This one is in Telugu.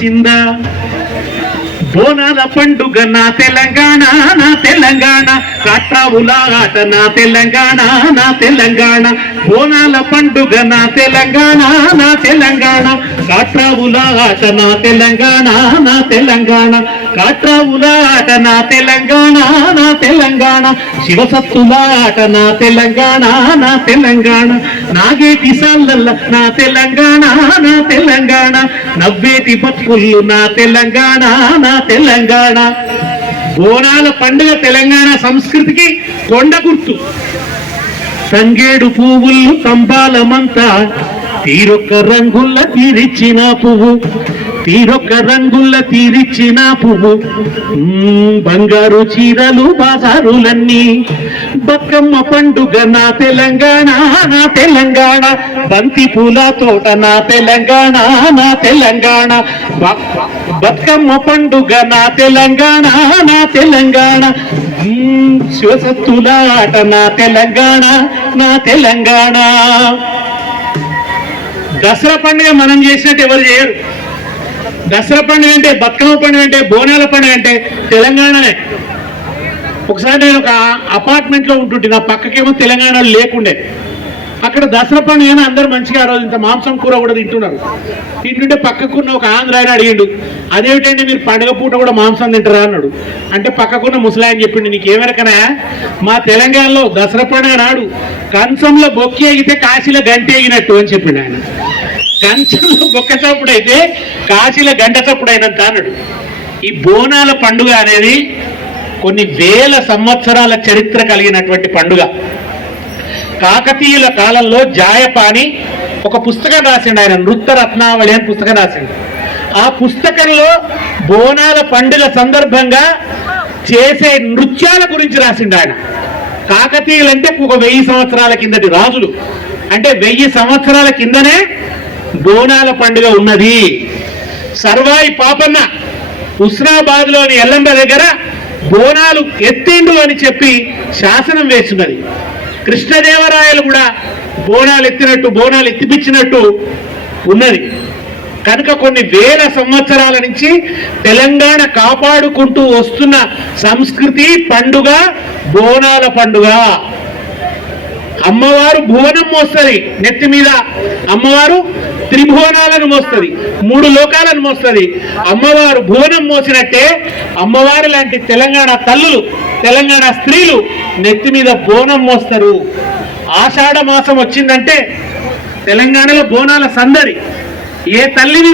సిందా బోనాల పండుగ నా తెలంగాణ నా తెలంగాణ కాట్రావుల ఆట నా తెలంగాణ నా తెలంగాణ బోనాల పండుగ నా తెలంగాణ నా తెలంగాణ కాట్రావుల ఆట నా తెలంగాణ నా తెలంగాణ కాట్రావుల ఆట నా తెలంగాణ నా తెలంగాణ శివసత్తుల ఆట నా తెలంగాణ నా తెలంగాణ నాగేటి సాల్లల్ల నా తెలంగాణ నా తెలంగాణ నవ్వేటి బతుకుళ్ళు నా తెలంగాణ నా తెలంగాణ బోనాల పండుగ తెలంగాణ సంస్కృతికి కొండ గుర్తు. తంగేడు పువ్వులు తంబాలమంతా తీరొక్క రంగుల్ల తీరిచ్చిన పువ్వు తీరొక్క రంగుల్ల తీరిచ్చిన పువ్వు బంగారు చీరలు బాజారులన్నీ బతుకమ్మ పండుగ నా తెలంగాణ నా తెలంగాణ బంతి పూల తోట నా తెలంగాణ నా తెలంగాణ బతుకమ్మ పండుగ నా తెలంగాణ నా తెలంగాణ శివసత్తుల ఆట నా తెలంగాణ నా తెలంగాణ. దసరా పండుగ మనం చేసినట్టు ఎవరు చేయరు. దసరా పండుగ అంటే, బతుకమ్మ పండుగ అంటే, బోనాల పండుగ అంటే తెలంగాణనే. ఒకసారి నేను ఒక అపార్ట్మెంట్లో ఉంటుంటే నా పక్కకేమో తెలంగాణలో లేకుండే. అక్కడ దసరా పండుగ అందరూ మంచిగా ఆ రోజు ఇంత మాంసం కూర కూడా తింటున్నారు. తింటుంటే పక్కకున్న ఒక ఆంధ్ర ఆయన అడిగిండు, అదేమిటంటే మీరు పండుగ పూట కూడా మాంసం తింటారా అన్నాడు. అంటే పక్కకున్న ముసలాయన చెప్పిండు, నీకేమెరకనా మా తెలంగాణలో దసరా పండుగ నాడు కంచంలో బొక్కి ఎగితే కాశీలో గంటి ఎగినట్టు అని చెప్పిండు ఆయన. కంచంలో బొక్క చప్పుడు అయితే కాశీలో గంట చప్పుడు అయినంత అన్నాడు. ఈ బోనాల పండుగ అనేది కొన్ని వేల సంవత్సరాల చరిత్ర కలిగినటువంటి పండుగ. కాకతీయుల కాలంలో జాయపాని ఒక పుస్తకం రాసిండు, ఆయన నృత్యరత్నావళి అని పుస్తకం రాసిండు. ఆ పుస్తకంలో బోనాల పండుగ సందర్భంగా చేసే నృత్యాల గురించి రాసిండు ఆయన. కాకతీయులు అంటే ఒక 1000 సంవత్సరాల కిందటి రాజులు, అంటే 1000 సంవత్సరాల కిందనే బోనాల పండుగ ఉన్నది. సర్వాయి పాపన్న హుస్నాబాద్లోని ఎల్లండ దగ్గర బోనాలు ఎత్తిండు అని చెప్పి శాసనం వేస్తున్నది. కృష్ణదేవరాయలు కూడా బోనాలు ఎత్తినట్టు, బోనాలు ఎత్తిపించినట్టు ఉన్నది. కనుక కొన్ని వేల సంవత్సరాల నుంచి తెలంగాణ కాపాడుకుంటూ వస్తున్న సంస్కృతి పండుగ బోనాల పండుగ. అమ్మవారు భువనం మోస్తుంది నెత్తి మీద, అమ్మవారు త్రిభువనాలను మోస్తుంది, 3 లోకాలను మోస్తుంది. అమ్మవారు భువనం మోసినట్టే అమ్మవారు లాంటి తెలంగాణ తల్లులు, తెలంగాణ స్త్రీలు నెత్తి మీద బోనం మోస్తారు. ఆషాఢ మాసం వచ్చిందంటే తెలంగాణలో బోనాల సందడి. ఏ తల్లిని